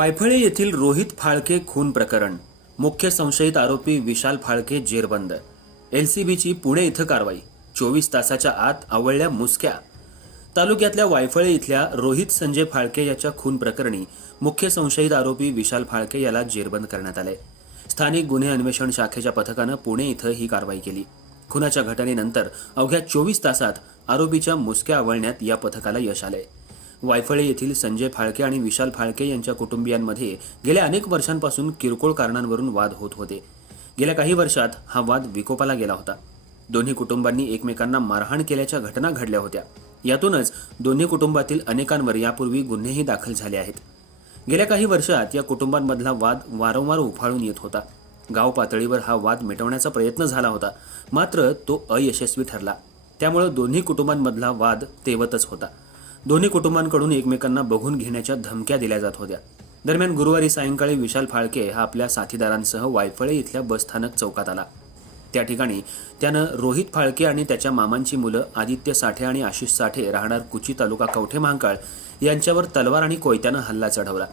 वायफळे येथील रोहित फाळके खून प्रकरण, मुख्य संशयित आरोपी विशाल फाळके जेरबंद। एलसीबीची पुणे इथं कारवाई, 24 तासाच्या आत आवळल्या मुसक्या। तालुक्यातल्या वायफळे इथल्या रोहित संजय फाळके याच्या खून प्रकरणी मुख्य संशयित आरोपी विशाल फाळके याला जेरबंद करण्यात आले। स्थानिक गुन्हे अन्वेषण शाखेच्या पथकानं पुणे इथं ही कारवाई केली। खुनाच्या घटनेनंतर अवघ्या 24 तासात आरोपीच्या मुसक्या आवळण्यात या पथकाला यश आले। वायफळे येथील संजय फाळके आणि विशाल फाळके यांच्या कुटुंबियांमध्ये गेल्या अनेक वर्षांपासून किरकोळ कारणांवरून वाद होत होते। गेल्या काही वर्षात हा वाद विकोपाला गेला होता। दोन्ही कुटुंबांनी एकमेकांना मारहाण केल्याच्या घटना घडल्या होत्या। यातूनच दोन्ही कुटुंबातील अनेकांवर यापूर्वी गुन्हेही दाखल झाले आहेत। गेल्या काही वर्षात या कुटुंबांमधला वाद वारंवार उफाळून येत होता। गाव पातळीवर हा वाद मिटवण्याचा प्रयत्न झाला होता, मात्र तो अयशस्वी ठरला। त्यामुळे दोन्ही कुटुंबांमधला वाद तेवतच होता। दोन्ही कुटुंबांकडून एकमेकांना बघून घेण्याच्या धमक्या दिल्या जात होत्या। दरम्यान गुरुवारी सायंकाळी विशाल फाळके हा आपल्या साथीदारांसह वायफळे इथल्या बसस्थानक चौकात आला। त्या ठिकाणी त्यानं रोहित फाळके आणि त्याच्या मामांची मुलं आदित्य साठे आणि आशिष साठे राहणार कुची तालुका कवठे महांकाळ यांच्यावर तलवार आणि कोयत्यानं हल्ला चढवला।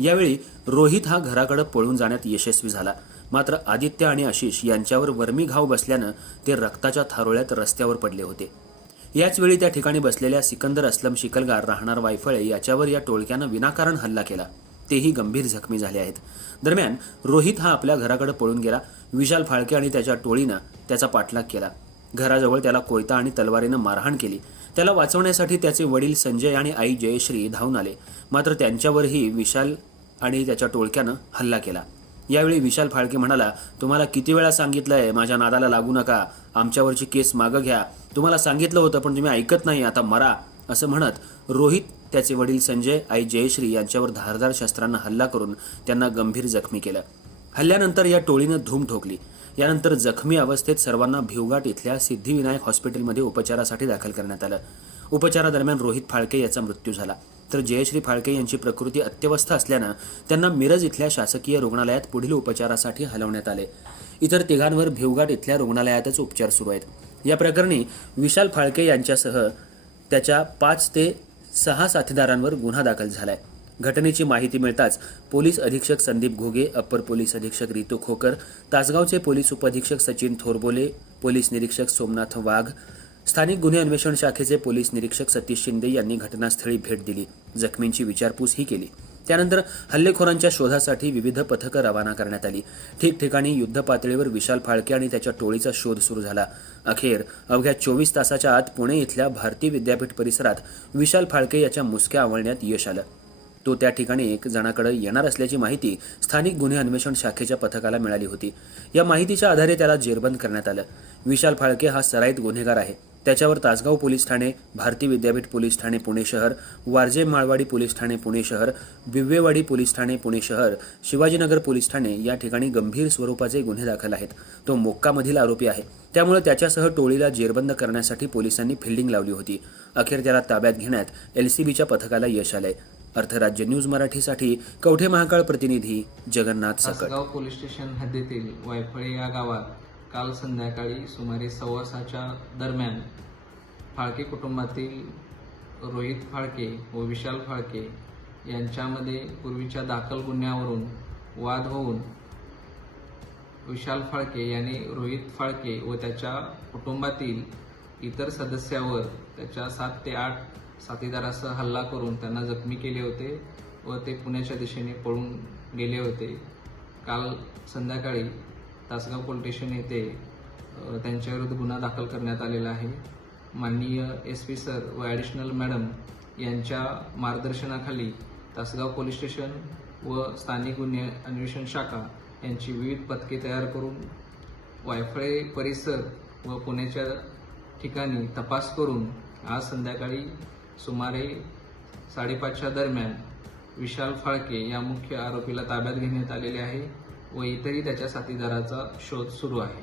यावेळी रोहित हा घराकडे पळून जाण्यात यशस्वी झाला, मात्र आदित्य आणि आशिष यांच्यावर वर्मी घाव बसल्यानं ते रक्ताच्या थारोळ्यात रस्त्यावर पडले होते। याच वेळी त्या ठिकाणी बसलेल्या सिकंदर असलम शिकलगार राहणार वायफळे याच्यावर या टोळक्यानं विनाकारण हल्ला केला। तेही गंभीर जखमी झाले आहेत। दरम्यान रोहित हा आपल्या घराकडे पळून गेला। विशाल फाळके आणि त्याच्या टोळीनं त्याचा पाठलाग केला। घराजवळ त्याला कोयता आणि तलवारीनं मारहाण केली। त्याला वाचवण्यासाठी त्याचे वडील संजय आणि आई जयश्री धावून आले, मात्र त्यांच्यावरही विशाल आणि त्याच्या टोळक्यानं हल्ला केला। यावेळी विशाल फाळके म्हणाला, तुम्हाला किती वेळा सांगितलंय माझ्या नादाला लागू नका, आमच्यावरची केस मागं घ्या, तुम्हाला सांगितलं होतं पण तुम्ही ऐकत नाही, आता मरा, असं म्हणत रोहित, त्याचे वडील संजय, आई जयश्री यांच्यावर धारदार शस्त्रांना हल्ला करून त्यांना गंभीर जखमी केलं। हल्ल्यानंतर या टोळीनं धूम ठोकली। यानंतर जखमी अवस्थेत सर्वांना भिवघाट इथल्या सिद्धिविनायक हॉस्पिटलमध्ये उपचारासाठी दाखल करण्यात आलं। उपचारादरम्यान रोहित फाळके याचा मृत्यू झाला, तर जयश्री फाळके यांची प्रकृती अत्यवस्थ असल्यानं त्यांना मिरज इथल्या शासकीय रुग्णालयात पुढील उपचारासाठी हलवण्यात आले। इतर तिघांवर भिवघाट इथल्या रुग्णालयातच उपचार सुरू आहेत। या प्रकरणी विशाल फाळके यांच्यासह त्याच्या 5 ते 6 साथीदारांवर गुन्हा दाखल झालाय। घटनेची माहिती मिळताच पोलीस अधीक्षक संदीप घोगे, अप्पर पोलीस अधीक्षक रितू खोकर, तासगावचे पोलीस उपअधीक्षक सचिन थोरबोले, पोलीस निरीक्षक सोमनाथ वाघ, स्थानिक गुन्हे अन्वेषण शाखेचे पोलीस निरीक्षक सतीश शिंदे यांनी घटनास्थळी भेट दिली, जखमींची विचारपूसही केली। त्यानंतर हल्लेखोरांच्या शोधासाठी विविध पथकं रवाना करण्यात आली। ठिकठिकाणी युद्ध पातळीवर विशाल फाळके आणि त्याच्या टोळीचा शोध सुरू झाला। अखेर अवघ्या 24 तासाच्या आत पुणे इथल्या भारती विद्यापीठ परिसरात विशाल फाळके याच्या मुसक्या आवळण्यात यश आलं। तो त्या ठिकाणी एक जणाकडे येणार असल्याची माहिती स्थानिक गुन्हे अन्वेषण शाखेच्या पथकाला मिळाली होती। या माहितीच्या आधारे त्याला जेरबंद करण्यात आलं। विशाल फाळके हा सराईत गुन्हेगार आहे। त्याच्यावर तासगाव पोलीस ठाणे, भारती विद्यापीठ पोलीस ठाणे पुणे शहर, वारजे माळवाडी पोलीस ठाणे पुणे शहर, बिव्वेवाडी पोलीस ठाणे पुणे शहर, शिवाजीनगर पोलीस ठाणे या ठिकाणी गंभीर स्वरूपाचे गुन्हे दाखल आहेत। तो मोक्कामधील आरोपी आहे, त्यामुळे त्याच्यासह टोळीला जेरबंद करण्यासाठी पोलिसांनी फिल्डिंग लावली होती। अखेर त्याला ताब्यात घेण्यात एलसीबीच्या पथकाला यश आलंय। अर्थराज्य न्यूज मराठीसाठी कवठे महांकाळ प्रतिनिधी जगन्नाथ सकट। तासगाव पोलीस स्टेशन हद्दीतील वायफळे या गावात काल संध्याकाळी सुमारे 6:15च्या दरम्यान फाळके कुटुंबातील रोहित फाळके व विशाल फाळके यांच्यामध्ये पूर्वीच्या दाखल गुन्ह्यावरून वाद होऊन विशाल फाळके यांनी रोहित फाळके व त्याच्या कुटुंबातील इतर सदस्यावर त्याच्या 7 ते 8 साथीदारासह हल्ला करून त्यांना जखमी केले होते व ते पुण्याच्या दिशेने पळून गेले होते। काल संध्याकाळी तासगाव पोलीस स्टेशन येथे त्यांच्याविरुद्ध गुन्हा दाखल करण्यात आलेला आहे। माननीय SP सर व ॲडिशनल मॅडम यांच्या मार्गदर्शनाखाली तासगाव पोलीस स्टेशन व स्थानिक गुन्हे अन्वेषण शाखा यांची विविध पथके तयार करून वायफळे परिसर व पुण्याच्या ठिकाणी तपास करून आज संध्याकाळी सुमारे 5:30च्या दरम्यान विशाल फाळके या मुख्य आरोपीला ताब्यात घेण्यात आलेले आहे व इतरही त्याच्या साथीदाराचा शोध सुरू आहे।